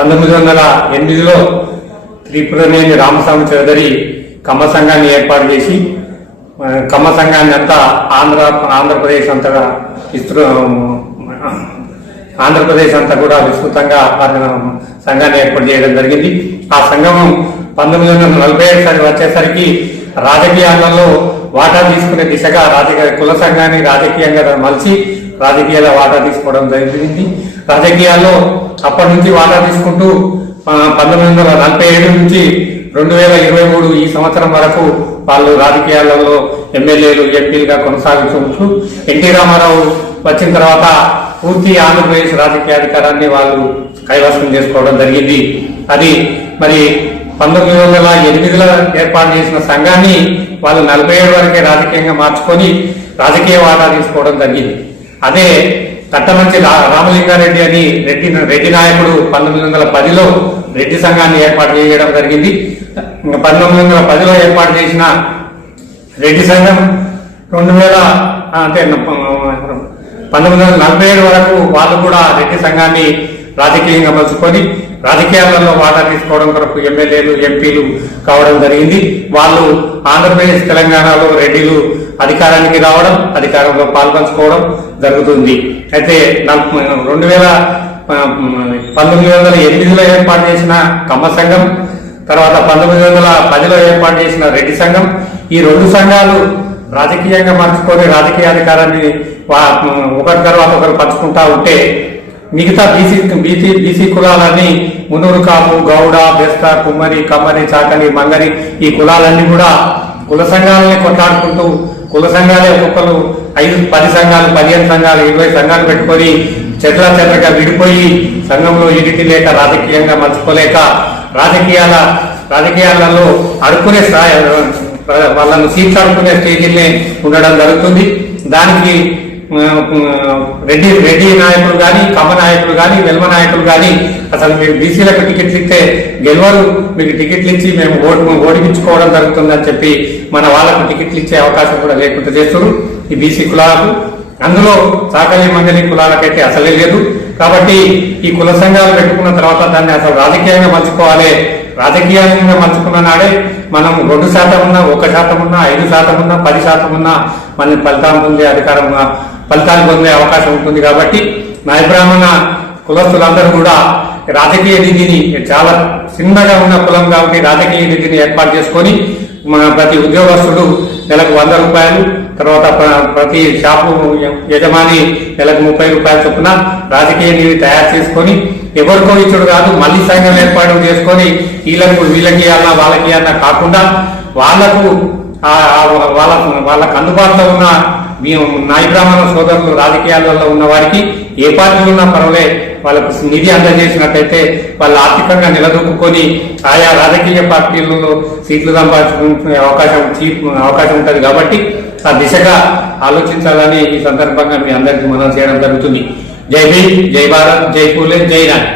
1908లో త్రిపురనేని రామస్వామి చౌదరి కమ్మ సంఘాన్ని ఏర్పాటు చేసి కమ్మ సంఘాన్ని అంతా ఆంధ్రప్రదేశ్ అంతగా ఆంధ్రప్రదేశ్ అంతా కూడా విస్తృతంగా సంఘాన్ని ఏర్పాటు చేయడం జరిగింది. ఆ సంఘం 1947 వచ్చేసరికి రాజకీయాలలో వాటా తీసుకునే దిశగా కుల సంఘాన్ని రాజకీయంగా మలిచి రాజకీయాల వాటా తీసుకోవడం జరిగింది. రాజకీయాల్లో అప్పటి నుంచి వాటా తీసుకుంటూ 1947 నుంచి 2023 ఈ సంవత్సరం వరకు వాళ్ళు రాజకీయాలలో ఎమ్మెల్యేలు ఎంపీలుగా కొనసాగుతూ ఎన్టీ రామారావు వచ్చిన తర్వాత పూర్తి ఆంధ్రప్రదేశ్ రాజకీయాధికారాన్ని వాళ్ళు కైవసం చేసుకోవడం జరిగింది. అది మరి 1908లో ఏర్పాటు చేసిన సంఘాన్ని వాళ్ళు 47 వరకే రాజకీయంగా మార్చుకొని రాజకీయ వాటా తీసుకోవడం జరిగింది. అదే తట్టమంచి రామలింగారెడ్డి అని రెడ్డి నాయకుడు 1910లో రెడ్డి సంఘాన్ని ఏర్పాటు చేయడం జరిగింది. 1910లో ఏర్పాటు చేసిన రెడ్డి సంఘం 1947 వరకు వాళ్ళు కూడా రెడ్డి సంఘాన్ని రాజకీయంగా మలుచుకొని రాజకీయాలలో వాటా తీసుకోవడం కొరకు ఎమ్మెల్యేలు ఎంపీలు కావడం జరిగింది. వాళ్ళు ఆంధ్రప్రదేశ్ తెలంగాణలో రెడ్డిలు అధికారానికి రావడం అధికారంలో పాల్పంచుకోవడం జరుగుతుంది. అయితే 1908లో ఏర్పాటు చేసిన కమ్మ సంఘం తర్వాత 1910లో ఏర్పాటు చేసిన రెడ్డి సంఘం ఈ రెండు సంఘాలు రాజకీయంగా మార్చుకొని రాజకీయాధికారాన్ని ఒకరి తర్వాత ఒకరు పంచుకుంటా ఉంటే మిగతా బీసీ కులాలన్నీ మునూరు కాపు గౌడ బెస్త కుమ్మరి కమ్మరి చాకలి మంగరి ఈ కులాలన్నీ కూడా కుల సంఘాలని కొట్లాడుకుంటూ కుల సంఘాలే ఒక్కొక్కరు 5-10 సంఘాలు 15 సంఘాలు 20 సంఘాలు పెట్టుకొని చెట్లగా విడిపోయి సంఘంలో యూనిటీ లేక రాజకీయంగా మర్చుకోలేక రాజకీయాలలో అడుకునే వాళ్ళను సీట్లు అడుకునే స్టేజీలనే ఉండడం జరుగుతుంది. దానికి రెడ్డి నాయకులు కానీ కమ్మ నాయకులు కానీ వెల్మ నాయకులు కానీ అసలు మీరు బీసీలకు టికెట్లు ఇస్తే గెలవరు, మీకు టికెట్లు ఇచ్చి మేము ఓడిపించుకోవడం జరుగుతుందని చెప్పి మన వాళ్ళకు టికెట్లు ఇచ్చే అవకాశం కూడా లేకుండా చేస్తున్నారు ఈ బీసీ కులాలకు. అందులో చాకలి మంగలి కులాలకైతే అసలే లేదు. కాబట్టి ఈ కుల సంఘాలు పెట్టుకున్న తర్వాత దాన్ని అసలు రాజకీయంగా మలుచుకోవాలి. రాజకీయంగా మలుచుకున్న నాడే మనం 2% ఉన్నా 1% ఉన్నా 5% ఉన్నా 10% ఉన్నా మన ఫలితాలు పొందే అవకాశం ఉంటుంది. కాబట్టి నాయ బ్రాహ్మణ కులస్తులందరూ కూడా రాజకీయ నిధిని చాలా చిన్నగా ఉన్న కులం కాబట్టి రాజకీయ నిధిని ఏర్పాటు చేసుకొని మన ప్రతి ఉద్యోగస్తుడు నెలకు 100 రూపాయలు తర్వాత ప్రతి షాపు యజమాని నెలకు 30 రూపాయలు చొప్పున రాజకీయ నిధి తయారు చేసుకొని ఎవరికో ఇచ్చుడు కాదు మళ్ళీ సంఘం ఏర్పాటు చేసుకొని వీళ్ళకి ఇవ్వాలన్నా వాళ్ళకి ఇవ్వాలన్నా కాకుండా వాళ్ళకు అందుబాటులో ఉన్న నాయ బ్రాహ్మణ సోదరులు రాజకీయాలలో ఉన్న వారికి ఏ పార్టీలు ఉన్నా పర్వాలే వాళ్ళకు నిధి అందజేసినట్టయితే వాళ్ళు ఆర్థికంగా నిలదొక్కుని ఆయా రాజకీయ పార్టీలలో సీట్లు సంపాదించుకునే అవకాశం ఉంటుంది. కాబట్టి ఆ దిశగా ఆలోచించాలని ఈ సందర్భంగా మీ అందరికీ మనం చేయడం జరుగుతుంది. జై భీమ్, జై భారత్, జై పూలే, జై నాయక్.